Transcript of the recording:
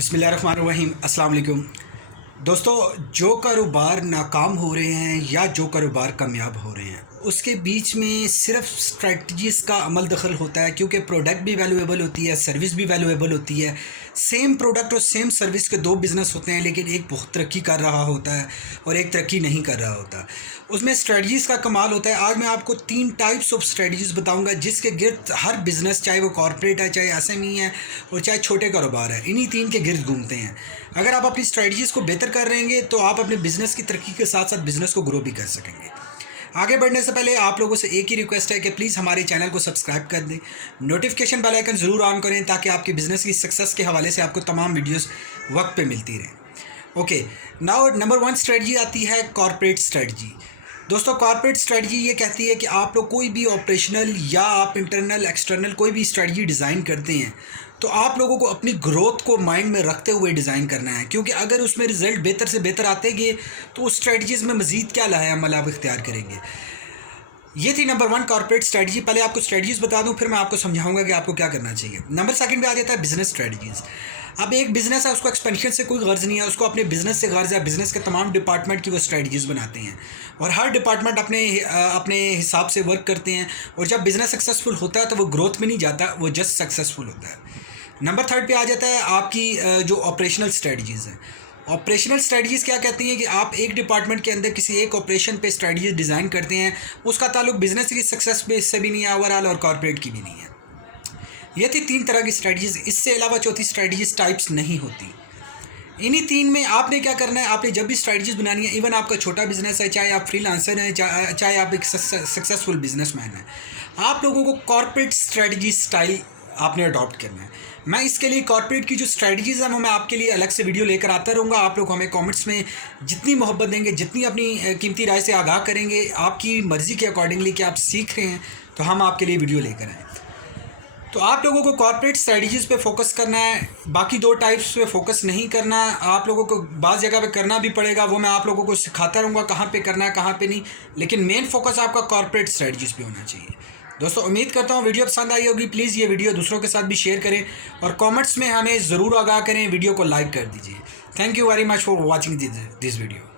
बिस्मिल्लाहिर्रहमानिर्रहीम। अस्सलाम वालेकुम दोस्तों। जो कारोबार नाकाम हो रहे हैं या जो कारोबार कामयाब हो रहे हैं उसके बीच में सिर्फ स्ट्रेटजीज़ का अमल दखल होता है, क्योंकि प्रोडक्ट भी वैल्यूएबल होती है, सर्विस भी वैल्यूएबल होती है। सेम प्रोडक्ट और सेम सर्विस के दो बिज़नेस होते हैं, लेकिन एक बहुत तरक्की कर रहा होता है और एक तरक्की नहीं कर रहा होता। उसमें स्ट्रेटजीज़ का कमाल होता है। आज मैं आपको 3 टाइप्स ऑफ स्ट्रेटजीज़ बताऊंगा जिसके गिर्द हर बिज़नेस, चाहे वो कॉर्पोरेट है, चाहे एसएमई है और चाहे छोटे कारोबार है, इन्हीं 3 के गिर्द घूमते हैं। अगर आप अपनी स्ट्रेटजीज़ को बेहतर कर रहेंगे तो आप अपने बिज़नेस की तरक्की के साथ साथ बिज़नेस को ग्रो भी कर सकेंगे। आगे बढ़ने से पहले आप लोगों से एक ही रिक्वेस्ट है कि प्लीज़ हमारे चैनल को सब्सक्राइब कर दें, नोटिफिकेशन बेल आइकन ज़रूर ऑन करें ताकि आपके बिज़नेस की सक्सेस के हवाले से आपको तमाम वीडियोस वक्त पे मिलती रहें। ओके, नाउ नंबर 1 स्ट्रेटजी आती है कॉर्पोरेट स्ट्रेटजी। दोस्तों, कॉर्पोरेट स्ट्रेटजी ये कहती है कि आप लोग कोई भी ऑपरेशनल या आप इंटरनल एक्सटर्नल कोई भी स्ट्रेटजी डिज़ाइन करते हैं तो आप लोगों को अपनी ग्रोथ को माइंड में रखते हुए डिज़ाइन करना है, क्योंकि अगर उसमें रिज़ल्ट बेहतर से बेहतर आते गए तो उस स्ट्रेटजीज़ में मज़ीद क्या लाया अमल आप इख्तियार करेंगे। ये थी नंबर 1 कॉर्पोरेट स्ट्रेटजी। पहले आपको स्ट्रेटजीज़ बता दूं, फिर मैं आपको समझाऊंगा कि आपको क्या करना चाहिए। नंबर 2 पे आ जाता है बिज़नेस स्ट्रेटजीज़। अब एक बिज़नेस है, उसको एक्सपेंशन से कोई गर्ज नहीं है, उसको अपने बिज़नेस से गर्ज है। बिज़नेस के तमाम डिपार्टमेंट की वो स्ट्रेटजीज़ बनाते हैं और हर डिपार्टमेंट अपने हिसाब से वर्क करते हैं, और जब बिज़नेस सक्सेसफुल होता है तो वो ग्रोथ में नहीं जाता, वो जस्ट सक्सेसफुल होता है। नंबर 3 पे आ जाता है आपकी जो ऑपरेशनल स्ट्रेटजीज़ हैं। ऑपरेशनल स्ट्रेटजीज़ क्या कहती हैं कि आप एक डिपार्टमेंट के अंदर किसी एक ऑपरेशन पे स्ट्रेटजीज डिज़ाइन करते हैं, उसका ताल्लुक बिज़नेस की सक्सेस बेस से भी नहीं है ओवरऑल, और कॉर्पोरेट की भी नहीं है। ये थी 3 तरह की स्ट्रेटजीज़। इससे अलावा चौथी स्ट्रेटजीज टाइप्स नहीं होती। इन्हीं 3 में आपने क्या करना है, आपने जब भी स्ट्रेटजीज बनानी है, इवन आपका छोटा बिजनेस है, चाहे आप फ्रीलांसर हैं, चाहे आप एक सक्सेसफुल बिजनेसमैन हैं, आप लोगों को कॉर्पोरेट स्ट्रेटजी स्टाइल आपने अडॉप्ट करना है। मैं इसके लिए कॉर्पोरेट की जो स्ट्रेटजीज़ हैं वो मैं आपके लिए अलग से वीडियो लेकर आता रहूँगा। आप लोग हमें कमेंट्स में जितनी मोहब्बत देंगे, जितनी अपनी कीमती राय से आगाह करेंगे, आपकी मर्ज़ी के अकॉर्डिंगली कि आप सीख रहे हैं, तो हम आपके लिए वीडियो लेकर आएँ। तो आप लोगों को कॉर्पोरेट स्ट्रेटजीज़ पे फोकस करना है, बाकी 2 टाइप्स पे फोकस नहीं करना। आप लोगों को बाज़ जगह पे करना भी पड़ेगा, वो मैं आप लोगों को सिखाता रहूँगा कहाँ पे करना है कहाँ पे नहीं, लेकिन मेन फोकस आपका कॉर्पोरेट स्ट्रेटजीज़ पे होना चाहिए। दोस्तों, उम्मीद करता हूँ वीडियो पसंद आई होगी। प्लीज़ ये वीडियो दूसरों के साथ भी शेयर करें और कमेंट्स में हमें ज़रूर आगाह करें, वीडियो को लाइक कर दीजिए। Thank you very much for watching this video.